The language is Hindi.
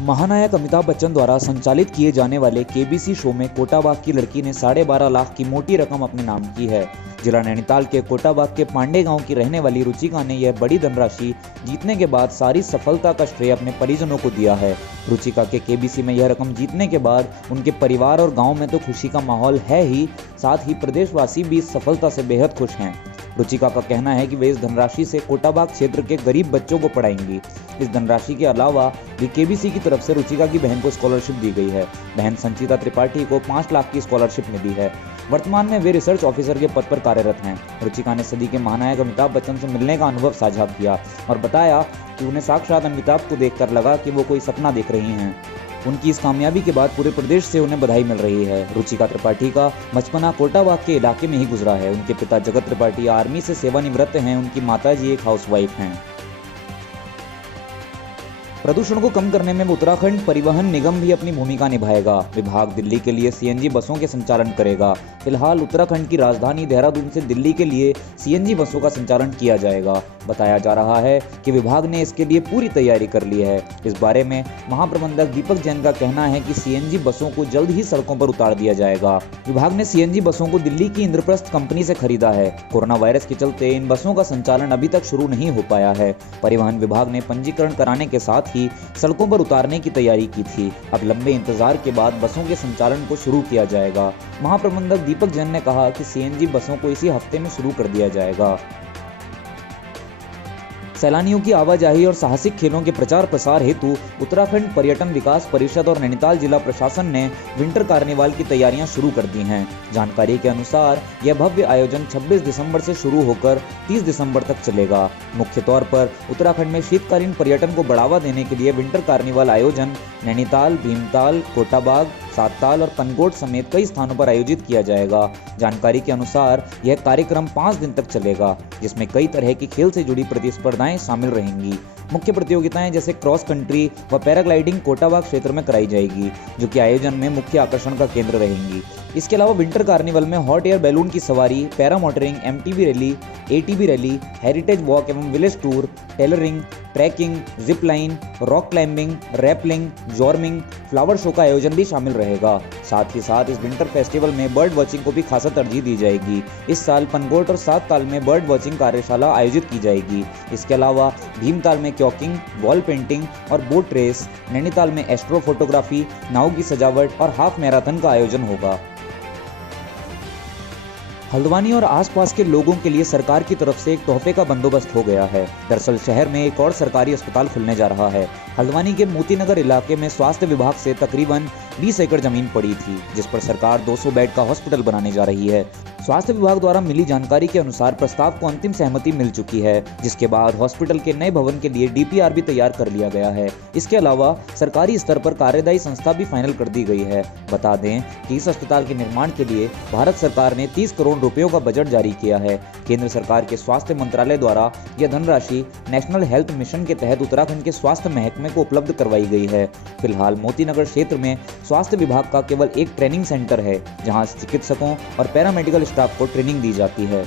महानायक अमिताभ बच्चन द्वारा संचालित किए जाने वाले केबीसी शो में कोटाबाग की लड़की ने 12.5 लाख की मोटी रकम अपने नाम की है। जिला नैनीताल के कोटाबाग के पांडे गांव की रहने वाली रुचिका ने यह बड़ी धनराशि जीतने के बाद सारी सफलता का श्रेय अपने परिजनों को दिया है। रुचिका के केबीसी में यह रकम जीतने के बाद उनके परिवार और गाँव में तो खुशी का माहौल है ही, साथ ही प्रदेशवासी भी इस सफलता से बेहद खुश हैं। रुचिका का कहना है कि वे इस धनराशि से कोटाबाग क्षेत्र के गरीब बच्चों को पढ़ाएंगी। इस धनराशि के अलावा भी केबीसी की तरफ से रुचिका की बहन को स्कॉलरशिप दी गई है। बहन संचिता त्रिपाठी को 5 लाख की स्कॉलरशिप मिली है। वर्तमान में वे रिसर्च ऑफिसर के पद पर कार्यरत हैं। रुचिका ने सदी के महानायक अमिताभ बच्चन से मिलने का अनुभव साझा किया और बताया कि उन्हें साक्षात अमिताभ को देखकर लगा कि वो कोई सपना देख रही हैं। उनकी इस कामयाबी के बाद पूरे प्रदेश से उन्हें बधाई मिल रही है। रुचिका त्रिपाठी का बचपना कोटाबाग के इलाके में ही गुजरा है। उनके पिता जगत त्रिपाठी आर्मी से सेवानिवृत्त हैं। उनकी माताजी एक हाउसवाइफ हैं। प्रदूषण को कम करने में उत्तराखंड परिवहन निगम भी अपनी भूमिका निभाएगा। विभाग दिल्ली के लिए सीएनजी बसों के संचालन करेगा। फिलहाल उत्तराखंड की राजधानी देहरादून से दिल्ली के लिए सीएनजी बसों का संचालन किया जाएगा। बताया जा रहा है कि विभाग ने इसके लिए पूरी तैयारी कर ली है। इस बारे में महाप्रबंधक दीपक जैन का कहना है कि सीएनजी बसों को जल्द ही सड़कों पर उतार दिया जाएगा। विभाग ने सीएनजी बसों को दिल्ली की इंद्रप्रस्थ कंपनी से खरीदा है। कोरोना वायरस के चलते इन बसों का संचालन अभी तक शुरू नहीं हो पाया है। परिवहन विभाग ने पंजीकरण कराने के साथ ही सड़कों पर उतारने की तैयारी की थी। अब लंबे इंतजार के बाद बसों के संचालन को शुरू किया जाएगा। महाप्रबंधक दीपक जैन ने कहा कि सीएनजी बसों को इसी हफ्ते में शुरू कर दिया जाएगा। सैलानियों की आवाजाही और साहसिक खेलों के प्रचार प्रसार हेतु उत्तराखंड पर्यटन विकास परिषद और नैनीताल जिला प्रशासन ने विंटर कार्निवाल की तैयारियां शुरू कर दी हैं। जानकारी के अनुसार यह भव्य आयोजन 26 दिसंबर से शुरू होकर 30 दिसंबर तक चलेगा। मुख्य तौर पर उत्तराखंड में शीतकालीन पर्यटन को बढ़ावा देने के लिए विंटर कार्निवाल आयोजन नैनीताल, भीमताल, कोटाबाग, सातताल और पनगोट समेत कई स्थानों पर आयोजित किया जाएगा। जानकारी के अनुसार यह कार्यक्रम 5 दिन तक चलेगा, जिसमें कई तरह की खेल से जुड़ी प्रतिस्पर्धाएं शामिल रहेंगी। मुख्य प्रतियोगिताएं जैसे क्रॉस कंट्री व पैराग्लाइडिंग कोटाबाग क्षेत्र में कराई जाएगी, जो कि आयोजन में मुख्य आकर्षण का केंद्र रहेंगी। इसके अलावा विंटर कार्निवल में हॉट एयर बैलून की सवारी, paramotoring, MTB rally, ATB rally, heritage walk एवं village tour, tailoring, trekking, zip line, rock climbing, rappelling, zorbing, flower show का आयोजन भी शामिल रहेगा। साथ ही साथ इस विंटर फेस्टिवल में बर्ड वॉचिंग को भी खासा तरजीह दी जाएगी। इस साल पनगोट और सातताल में बर्ड वॉचिंग कार्यशाला आयोजित की जाएगी। इसके अलावा भीमताल में क्योकिंग, वॉल पेंटिंग और बोट रेस, नैनीताल में एस्ट्रो फोटोग्राफी, नाव की सजावट और हाफ मैराथन का आयोजन होगा। हल्द्वानी और आसपास के लोगों के लिए सरकार की तरफ से एक तोहफे का बंदोबस्त हो गया है। दरअसल शहर में एक और सरकारी अस्पताल खुलने जा रहा है। हल्द्वानी के मोतीनगर इलाके में स्वास्थ्य विभाग से तकरीबन 20 एकड़ जमीन पड़ी थी, जिस पर सरकार 200 बेड का हॉस्पिटल बनाने जा रही है। स्वास्थ्य विभाग द्वारा मिली जानकारी के अनुसार प्रस्ताव को अंतिम सहमति मिल चुकी है, जिसके बाद हॉस्पिटल के नए भवन के लिए डीपीआर भी तैयार कर लिया गया है। इसके अलावा सरकारी स्तर पर कार्यदायी संस्था भी फाइनल कर दी गई है। बता दें कि इस अस्पताल के निर्माण के लिए भारत सरकार ने 30 करोड़ रुपयों का बजट जारी किया है। केंद्र सरकार के स्वास्थ्य मंत्रालय द्वारा यह धनराशि नेशनल हेल्थ मिशन के तहत उत्तराखंड के स्वास्थ्य महकमे को उपलब्ध करवाई गई है। फिलहाल मोतीनगर क्षेत्र में स्वास्थ्य विभाग का केवल एक ट्रेनिंग सेंटर है, जहां चिकित्सकों और पैरामेडिकल स्टाफ को ट्रेनिंग दी जाती है।